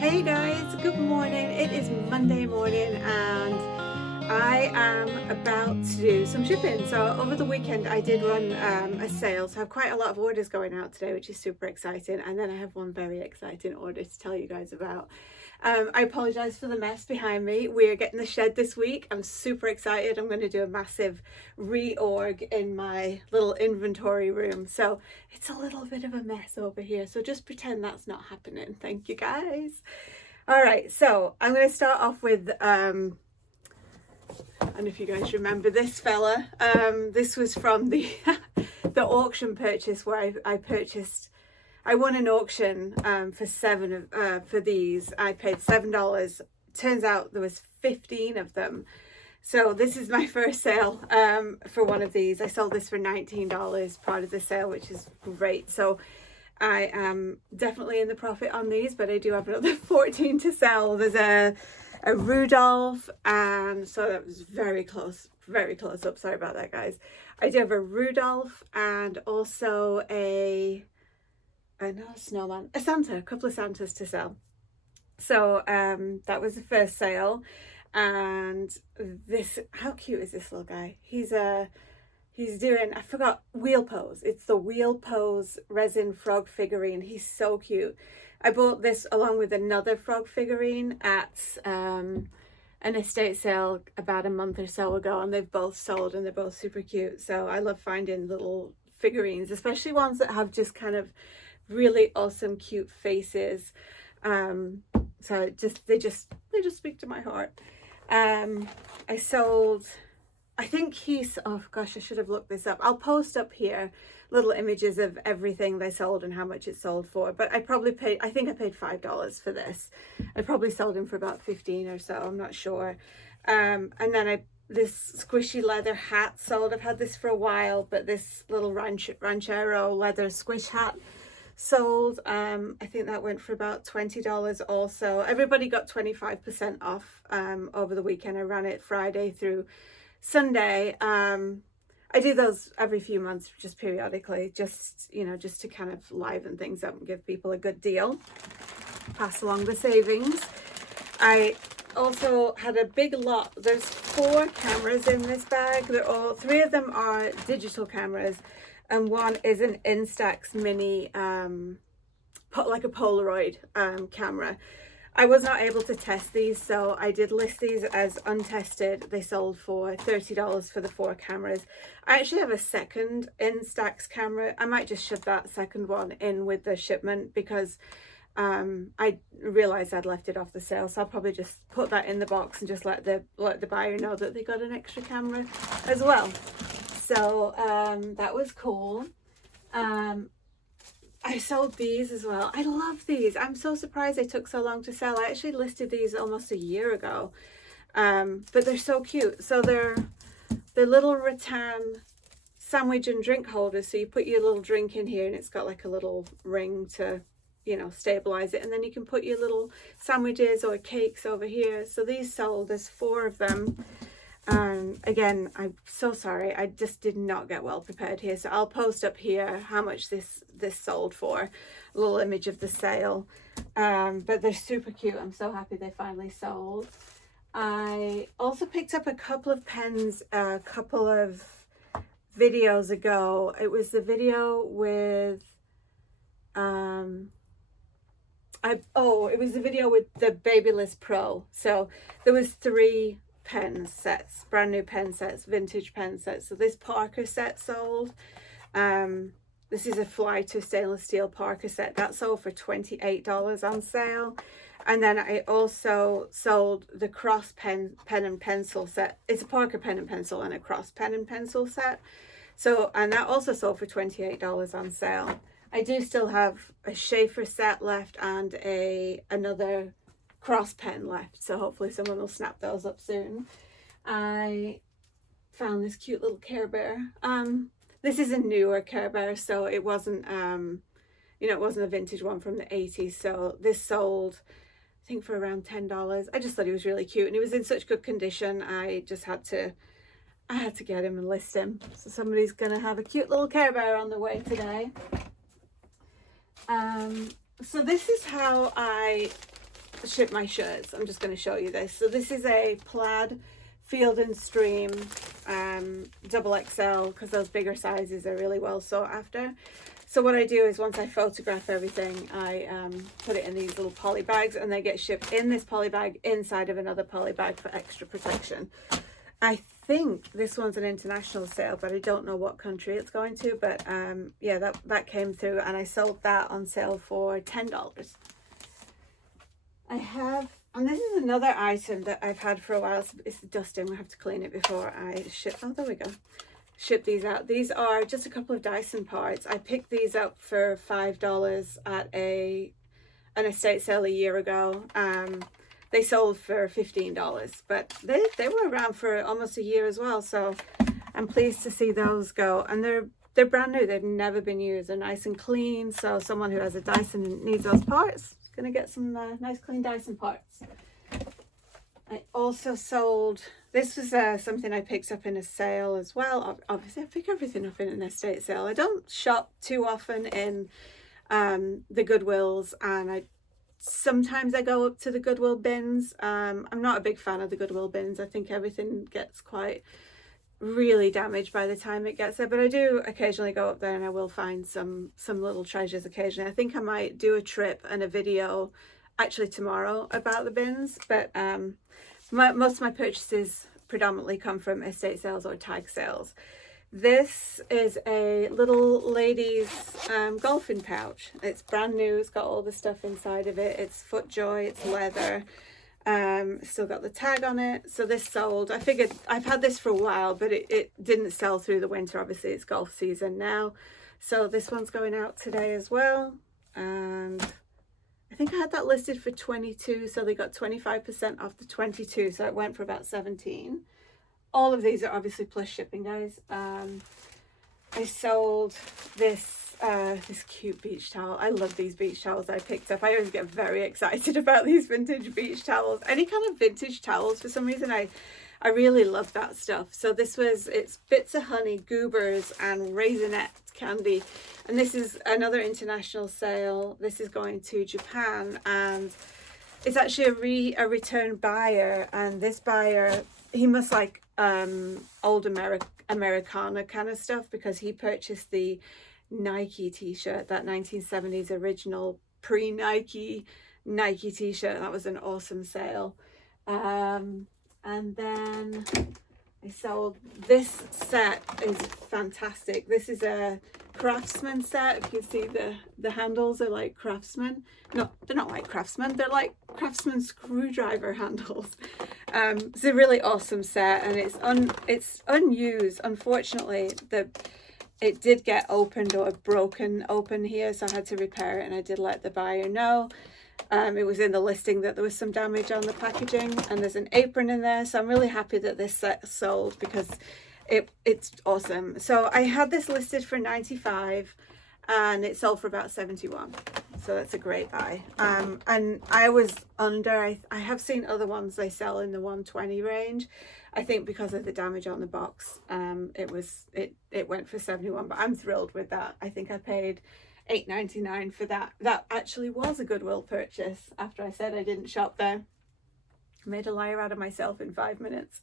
Hey guys, good morning. It is Monday morning and I am about to do some shipping. So over the weekend I did run a sale, so I have quite a lot of orders going out today, which is super exciting. And then I have one very exciting order to tell you guys about. I apologize for the mess behind me. We're getting the shed this week. I'm super excited. I'm going to do a massive reorg in my little inventory room. So it's a little bit of a mess over here. So just pretend that's not happening. Thank you guys. All right. So I'm going to start off with, and if you guys remember this fella, this was from the, the auction purchase where I won an auction for these. I paid $7. Turns out there was 15 of them. So this is my first sale for one of these. I sold this for $19 part of the sale, which is great. So I am definitely in the profit on these, but I do have another 14 to sell. There's a Rudolph, and so that was very close up. Sorry about that, guys. I do have a Rudolph and also not a snowman, a Santa, a couple of Santas to sell. So that was the first sale. And this, how cute is this little guy? He's doing, I forgot, wheel pose. It's the wheel pose resin frog figurine. He's so cute. I bought this along with another frog figurine at an estate sale about a month or so ago, and they've both sold and they're both super cute. So I love finding little figurines, especially ones that have just kind of really awesome cute faces. So they just speak to my heart. I sold, I think oh gosh, I should have looked this up. I'll post up here little images of everything they sold and how much it sold for, but I think I paid $5 for this. I probably sold him for about 15 or so, I'm not sure. And then this squishy leather hat sold. I've had this for a while, but this little ranchero leather squish hat sold. I think that went for about $20 also. Everybody got 25% off over the weekend. I ran it Friday through Sunday. I do those every few months, just periodically, just to kind of liven things up and give people a good deal, pass along the savings. I also had a big lot. There's 4 cameras in this bag. 3 of them are digital cameras, and one is an Instax mini, like a Polaroid camera. I was not able to test these, so I did list these as untested. They sold for $30 for the 4 cameras. I actually have a second Instax camera. I might just shove that second one in with the shipment because I realized I'd left it off the sale, so I'll probably just put that in the box and just let the buyer know that they got an extra camera as well. So that was cool. I sold these as well. I love these. I'm so surprised they took so long to sell. I actually listed these almost a year ago, but they're so cute. So they're little rattan sandwich and drink holders. So you put your little drink in here and it's got like a little ring to, stabilize it. And then you can put your little sandwiches or cakes over here. So these sold, there's 4 of them. Again, I'm so sorry, I just did not get well prepared here, so I'll post up here how much this sold for, a little image of the sale. But they're super cute. I'm so happy they finally sold. I also picked up a couple of pens a couple of videos ago. It was the video with it was the video with the Babyless Pro. So there was 3 pen sets, brand new pen sets, vintage pen sets. So this Parker set sold. This is a fly to stainless steel Parker set that sold for $28 on sale. And then I also sold the cross pen and pencil set. It's a Parker pen and pencil and a cross pen and pencil set. So, and that also sold for $28 on sale. I do still have a Schaefer set left and another cross pen left, so hopefully someone will snap those up soon. I found this cute little Care Bear. This is a newer Care Bear, so it wasn't it wasn't a vintage one from the 80s. So this sold, I think, for around $10. I just thought he was really cute and he was in such good condition. I had to get him and list him. So somebody's gonna have a cute little Care Bear on the way today. So this is how I ship my shirts. I'm just going to show you this. So this is a plaid Field and Stream double XL, because those bigger sizes are really well sought after. So what I do is once I photograph everything, I put it in these little poly bags, and they get shipped in this poly bag inside of another poly bag for extra protection. I think this one's an international sale, but I don't know what country it's going to. But yeah, that came through, and I sold that on sale for $10. I have, and this is another item that I've had for a while. It's dusting. We have to clean it before I ship. Oh, there we go. Ship these out. These are just a couple of Dyson parts. I picked these up for $5 at an estate sale a year ago. They sold for $15, but they were around for almost a year as well. So I'm pleased to see those go, and they're brand new. They've never been used. They're nice and clean. So someone who has a Dyson and needs those parts is gonna get some nice clean Dyson parts. I also sold, this was something I picked up in a sale as well. Obviously, I pick everything up in an estate sale. I don't shop too often in the Goodwills, and sometimes I go up to the Goodwill bins. I'm not a big fan of the Goodwill bins. I think everything gets quite really damaged by the time it gets there, but I do occasionally go up there, and I will find some little treasures occasionally. I think I might do a trip and a video actually tomorrow about the bins, but most of my purchases predominantly come from estate sales or tag sales. This is a little lady's golfing pouch. It's brand new. It's got all the stuff inside of it. It's FootJoy. It's leather. Still got the tag on it. So this sold. I figured I've had this for a while, but it didn't sell through the winter. Obviously, it's golf season now. So this one's going out today as well. And I think I had that listed for 22, so they got 25% off the 22, so it went for about 17. All of these are obviously plus shipping, guys. I sold this cute beach towel. I love these beach towels I picked up. I always get very excited about these vintage beach towels. Any kind of vintage towels, for some reason, I really love that stuff. So it's Bits of Honey, Goobers, and Raisinette candy. And this is another international sale. This is going to Japan, and it's actually a return buyer. And this buyer, he must like old Americana kind of stuff, because he purchased the Nike t-shirt, that 1970s original pre-Nike t-shirt. That was an awesome sale. And then I sold this set. Is fantastic. This is a Craftsman set. If you see the handles are like Craftsman. No, they're not like Craftsman. They're like Craftsman screwdriver handles. It's a really awesome set, and it's unused. Unfortunately, it did get opened or broken open here, so I had to repair it, and I did let the buyer know. It was in the listing that there was some damage on the packaging, and there's an apron in there, so I'm really happy that this set sold, because it's awesome. So I had this listed for 95, and it sold for about 71, so that's a great buy. And I was under, I have seen other ones they sell in the 120 range. I think because of the damage on the box, it went for 71, but I'm thrilled with that. I think I paid $8.99 for that. That actually was a Goodwill purchase after I said I didn't shop there. I made a liar out of myself in 5 minutes.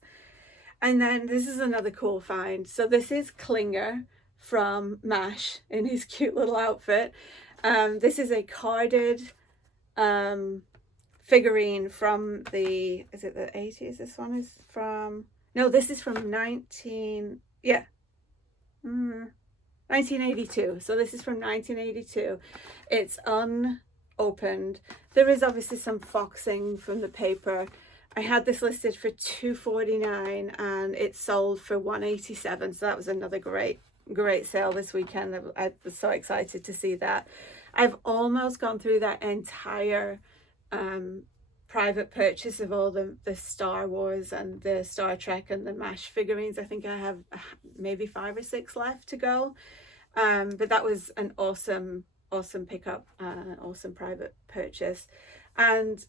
And then this is another cool find. So this is Klinger from M.A.S.H in his cute little outfit. This is a carded figurine from is it the 80s? This one is from, no, this is from 1982. So this is from 1982. It's unopened. There is obviously some foxing from the paper. I had this listed for $2.49 and it sold for $1.87. So that was another great sale this weekend. I was so excited to see that. I've almost gone through that entire private purchase of all the Star Wars and the Star Trek and the M.A.S.H figurines. I think I have maybe 5 or 6 left to go. But that was an awesome pickup, an awesome private purchase. And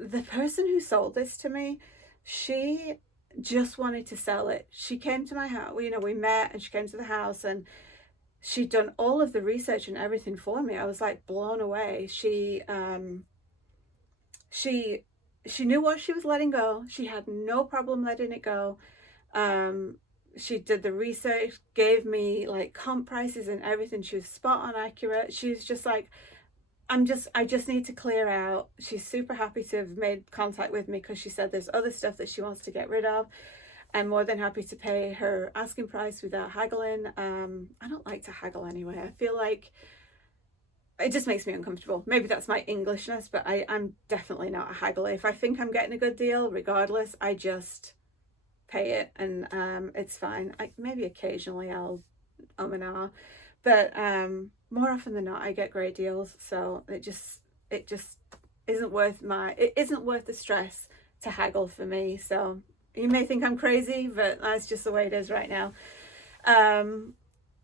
the person who sold this to me, she just wanted to sell it. She came to my house, we met, and she came to the house, and she'd done all of the research and everything for me. I was like blown away. She she knew what she was letting go. She had no problem letting it go. She did the research, gave me like comp prices and everything. She was spot on accurate. She's just like, I just need to clear out. She's super happy to have made contact with me because she said there's other stuff that she wants to get rid of. I'm more than happy to pay her asking price without haggling. I don't like to haggle anyway. I feel like it just makes me uncomfortable. Maybe that's my Englishness, but I'm definitely not a haggler. If I think I'm getting a good deal, regardless, I just pay it, and it's fine. Maybe occasionally I'll and ah, but more often than not I get great deals, so it just isn't worth the stress to haggle for me. So you may think I'm crazy, but that's just the way it is right now.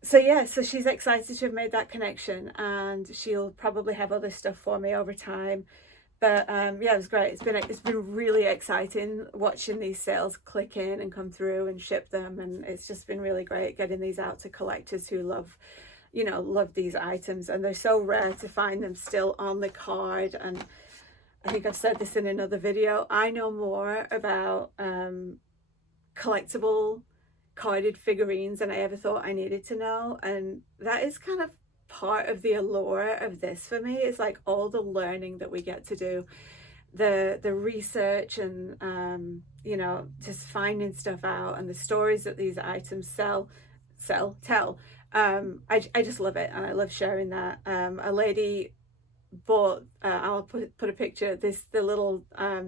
So yeah, so she's excited to have made that connection, and she'll probably have other stuff for me over time. But yeah, it was great. It's been really exciting watching these sales click in and come through and ship them, and it's just been really great getting these out to collectors who love these items, and they're so rare to find them still on the card. And I think I've said this in another video, I know more about collectible carded figurines than I ever thought I needed to know, and that is kind of part of the allure of this for me. Is like all the learning that we get to do, the research, and just finding stuff out, and the stories that these items tell. I just love it, and I love sharing that. A lady bought I'll put a picture, the little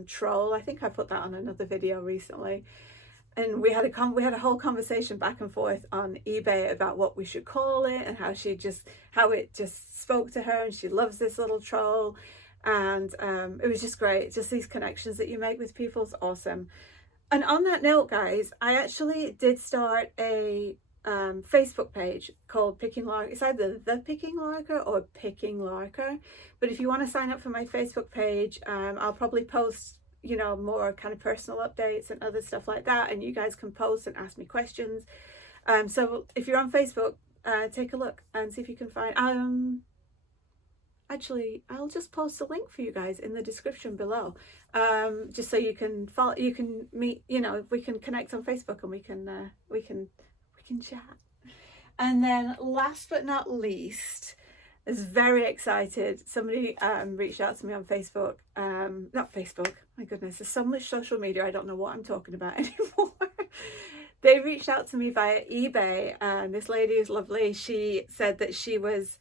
troll. I think I put that on another video recently, and we had a whole conversation back and forth on eBay about what we should call it, and how it just spoke to her, and she loves this little troll. And it was just great. Just these connections that you make with people is awesome. And on that note, guys, I actually did start a Facebook page called Picking Larker. It's either The Picking Larker or Picking Larker. But if you want to sign up for my Facebook page, I'll probably post more kind of personal updates and other stuff like that, and you guys can post and ask me questions. So if you're on Facebook, take a look and see if you can find actually I'll just post a link for you guys in the description below, just so you can follow, you can meet, we can connect on Facebook, and we can chat. And then last but not least, I was very excited. Somebody reached out to me on Facebook. Not Facebook, my goodness, there's so much social media, I don't know what I'm talking about anymore. They reached out to me via eBay, and this lady is lovely. She said that she was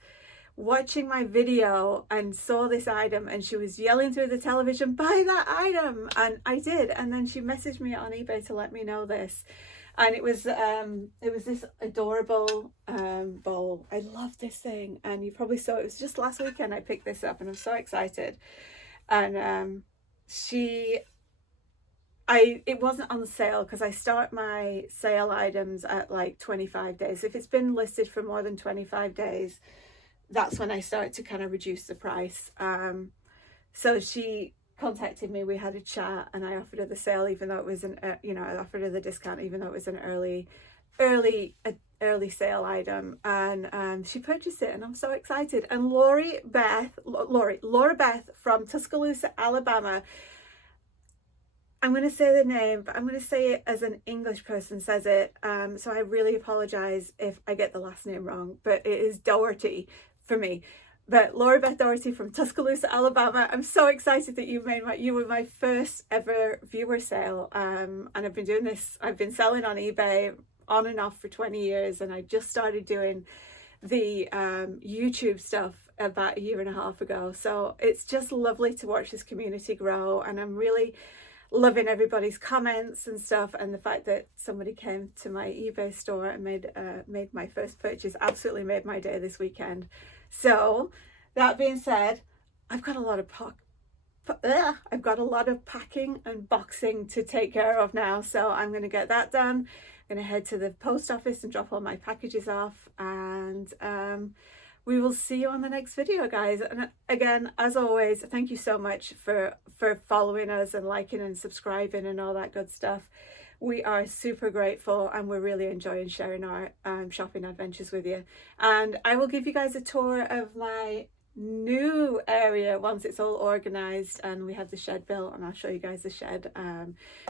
watching my video and saw this item, and she was yelling through the television, buy that item. And I did, and then she messaged me on eBay to let me know this. And it was this adorable bowl. I love this thing, and you probably saw it was just last weekend I picked this up, and I'm so excited. And it wasn't on sale, because I start my sale items at like 25 days. If it's been listed for more than 25 days, that's when I start to kind of reduce the price. So she contacted me, we had a chat, and I offered her the sale, even though it was I offered her the discount even though it was an early sale item. And she purchased it, and I'm so excited. And Laura Beth from Tuscaloosa, Alabama, I'm going to say the name, but I'm going to say it as an English person says it, so I really apologize if I get the last name wrong, but it is Doherty for me. But Laura Beth Doherty from Tuscaloosa, Alabama, I'm so excited that you were my first ever viewer sale. And I've been selling on eBay on and off for 20 years. And I just started doing the YouTube stuff about a year and a half ago. So it's just lovely to watch this community grow. And I'm really loving everybody's comments and stuff. And the fact that somebody came to my eBay store and made my first purchase absolutely made my day this weekend. So that being said, I've got a lot of packing and boxing to take care of now. So I'm going to get that done. I'm going to head to the post office and drop all my packages off. And we will see you on the next video, guys. And again, as always, thank you so much for following us and liking and subscribing and all that good stuff. We are super grateful, and we're really enjoying sharing our shopping adventures with you. And I will give you guys a tour of my new area once it's all organized and we have the shed built, and I'll show you guys the shed.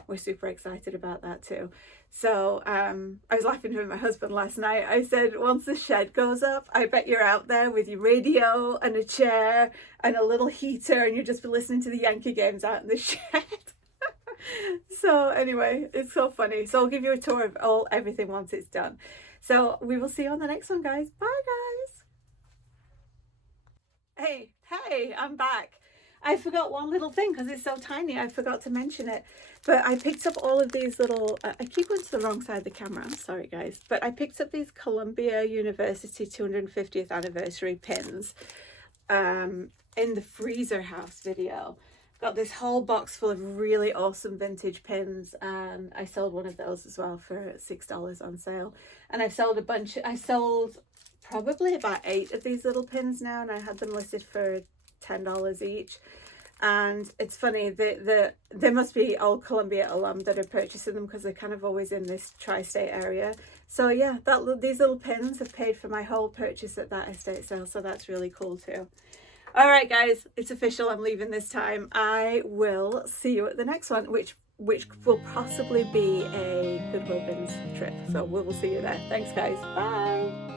We're super excited about that too. So I was laughing with my husband last night. I said, once the shed goes up, I bet you're out there with your radio and a chair and a little heater, and you'll just be listening to the Yankee games out in the shed. So anyway, it's so funny. So I'll give you a tour of everything once it's done. So we will see you on the next one, guys. Bye, guys. Hey, I'm back. I forgot one little thing because it's so tiny. I forgot to mention it. But I picked up all of these little, I keep going to the wrong side of the camera. I'm sorry, guys. But I picked up these Columbia University 250th anniversary pins in the Freezer House video. Got this whole box full of really awesome vintage pins, and I sold one of those as well for $6 on sale. And I've sold a bunch. I sold probably about 8 of these little pins now, and I had them listed for $10 each. And it's funny, there must be old Columbia alum that are purchasing them because they're kind of always in this tri-state area. So yeah, these little pins have paid for my whole purchase at that estate sale, so that's really cool too. All right, guys, it's official. I'm leaving this time. I will see you at the next one, which will possibly be a Goodwill bins trip. So we will see you there. Thanks, guys. Bye.